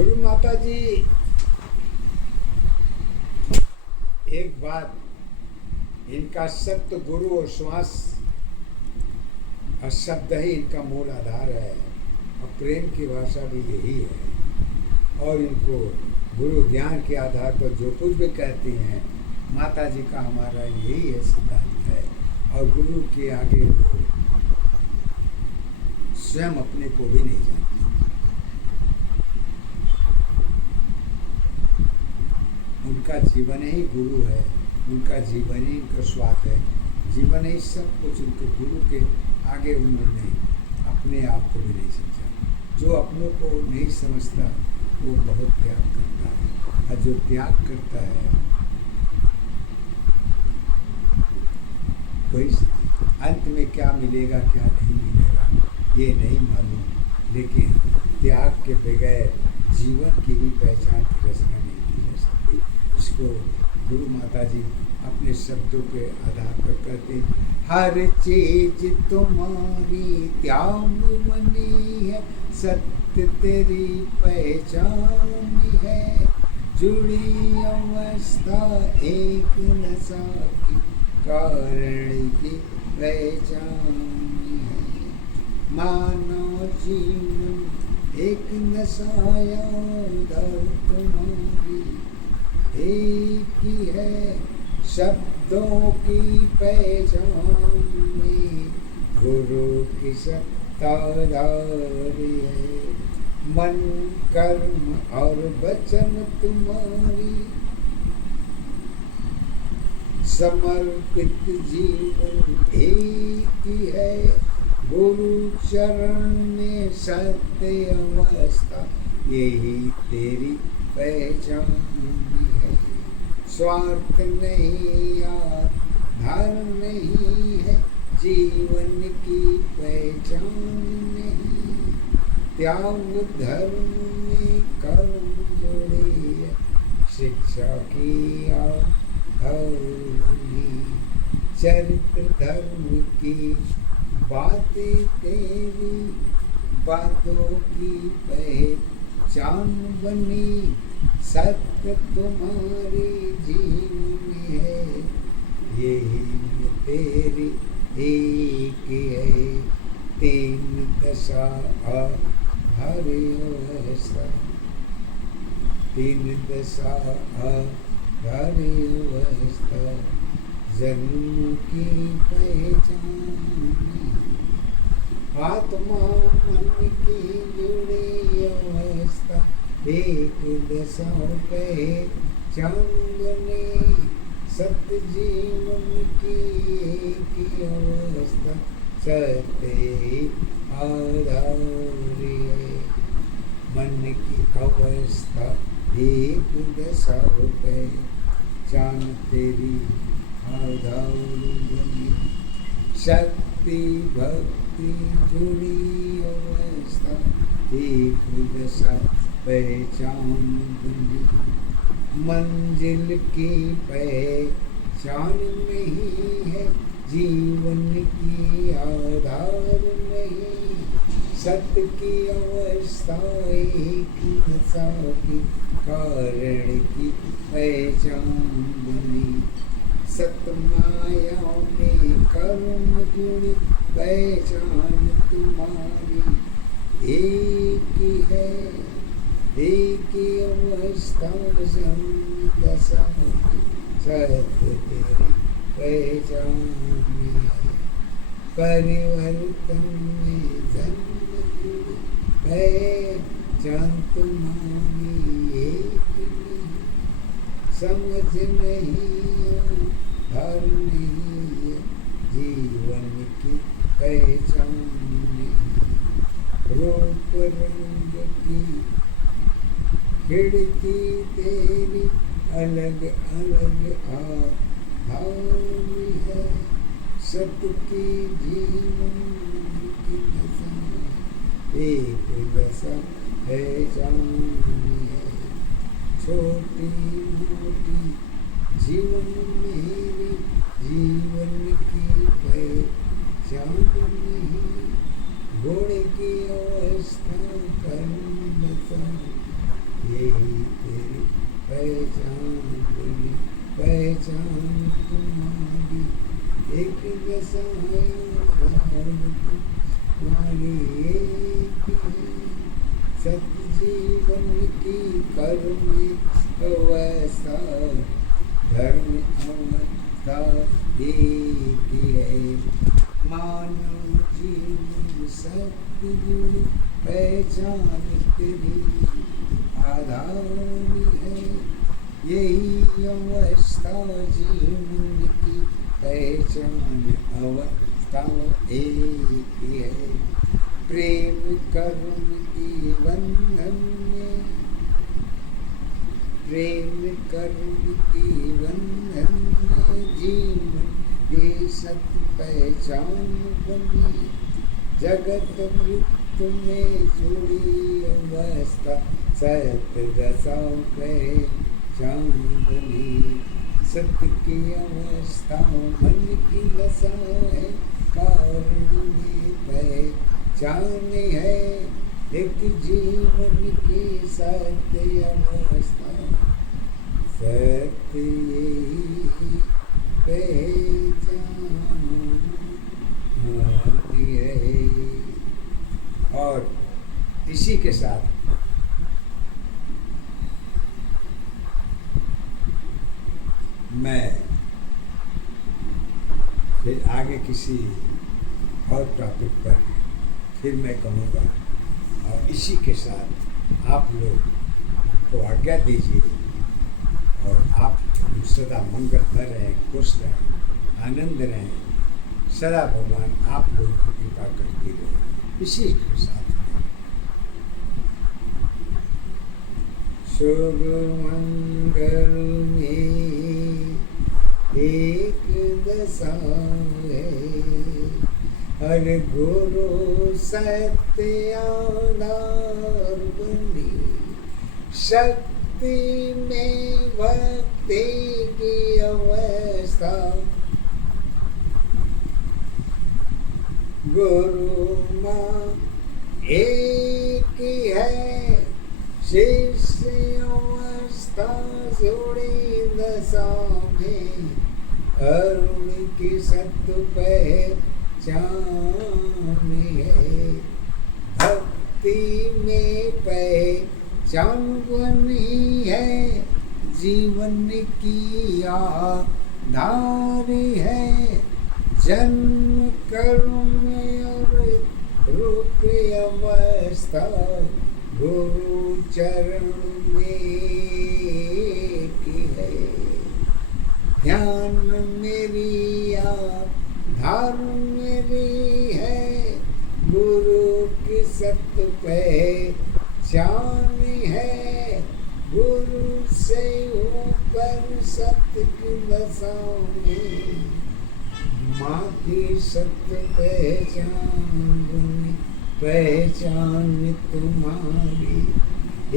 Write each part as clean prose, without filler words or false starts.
गुरु माता जी एक बात, इनका सत्य गुरु और श्वास और शब्द ही इनका मूल आधार है और प्रेम की भाषा भी यही है। और इनको गुरु ज्ञान के आधार पर जो कुछ भी कहती हैं माता जी का हमारा यही है सिद्धांत है। और गुरु के आगे वो स्वयं अपने को भी नहीं जानते। उनका जीवन ही गुरु है, उनका जीवन ही उनका स्वाद है, जीवन ही सब कुछ उनके गुरु के आगे उन्होंने अपने आप को भी नहीं समझा। जो अपनों को नहीं समझता वो बहुत त्याग करता है, और जो त्याग करता है कोई अंत में क्या मिलेगा क्या नहीं मिलेगा ये नहीं मालूम, लेकिन त्याग के बगैर जीवन की भी पहचान की रचना नहीं की जा सकती। इसको गुरु माता जी अपने शब्दों के आधार पर कहते हैं, हर चीज तुम्हारी त्याग बनी है, सत्य तेरी पहचान है, जुड़ी अवस्था एक नशा की, कारण की पहचान है। मानव जीवन एक नशाया तुम्हारी एक ही है, शब्दों की पहचान में गुरु की सत्ताधारी है। मन कर्म और वचन तुम्हारी समर्पित जीवन एक ही है, गुरु चरण में सत्य अवस्था यही तेरी पहचान है। स्वार्थ नहीं आधार नहीं है, जीवन की पहचान नहीं, त्याग धर्म में कर्म जोड़ी है, शिक्षा की आधारी, चरित्र धर्म की बातें तेरी बातों की पहचान बनी, सत्य तुम्हारी जीवन है, यही तेरी एक है, तीन दशा हरे अवस्था, तीन दशा हरे अवस्था, जन्म की पहचान, आत्मा मन की जुड़ी अवस्था एक दशा पहचान बने, सत्य जीवन की एक अवस्था सत्य आधारी है। मन की अवस्था एक दशा पहचान तेरी आधारी बनी, शक्ति भक्ति जुड़ी अवस्था एक दशा पहचान बनी, मंजिल की पहचान नहीं है, जीवन की आधार नहीं, सत्य की अवस्था एक दशा की, कारण की पहचान बनी, सत्य माया में कर्म जुड़ी पहचान तुम्हारी एक ही है, एक ही अवस्था दशा सत्य तेरी पहचान है। परिवर्तन में जन्म जुड़ी पहचान तुम्हारी एक नहीं, समझ नहीं हर नहीं, जीवन की पहचान नहीं, रूप रंग की खिड़की तेरी अलग अलग आधार है, सत्य की जीवन की दशा एक दशा पहचान है, छोटी मोटी जीवन मेरी जीवन की पहचान नहीं, घोड़े की अवस्था कर्म दशा यही तेरी पहचान बोली, पहचान तुम्हारी एक दशा तुम्हारी एक है। सत्य जीवन की कर्म अवस्था धर्म अवस्था एक है। मानव जीवन सत्य गुण पहचान तेरी आधार है। यही अवस्था जीवन की पहचान अवस्था एक है। प्रेम कर्म की बंधन में, प्रेम कर्म की बंधन में जीवन ये सत्य पहचान बनी। जगत मृत्यु में जुड़ी अवस्था सत्य दशा पहचान बनी। सत्य की अवस्था मन की दशा है, कारण में पहचान है। एक जीवन की सत्य अवस्था सत्य यही पहचान है। और इसी के साथ मैं फिर आगे किसी और टॉपिक पर फिर मैं कहूँगा, और इसी के साथ आप लोग को आज्ञा दीजिए और आप सदा मंगल में रहें, खुश रहें, आनंद रहें। सदा भगवान आप लोगों की कृपा करती रहे। इसी के साथ शुभ मंगल में एक दशा है। हर गुरु सत्य आधार बनी। शक्ति में भक्ति की अवस्था गुरु माँ एक है। शिष्य अवस्था जोड़ी दशा में अरुण की सत्य पहचान है। भक्ति में पहचान बनी है। जीवन की आधार है। जन्म कर्म और रूप अवस्था गुरु चरण में की है। ध्यान मेरी आधार मेरी है। गुरु की सत्य पहचान है। गुरु से ऊपर सत्य की दशा में माँ की सत्य पहचान तुम्हारी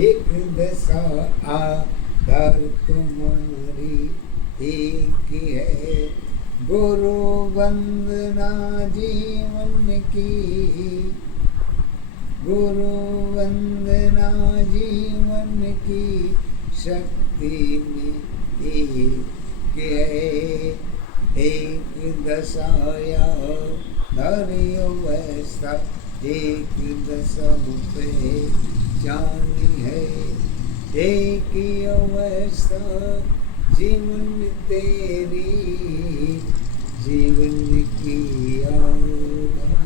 एक दशा आधार तुम्हारी एक है। गुरु वंदना जीवन की, गुरु वंदना जीवन की शक्ति में एक है। एक दशाया धर्य अवस्था एक दशा पहचान है। एक अवस्था जीवन तेरी जीवन की आधार।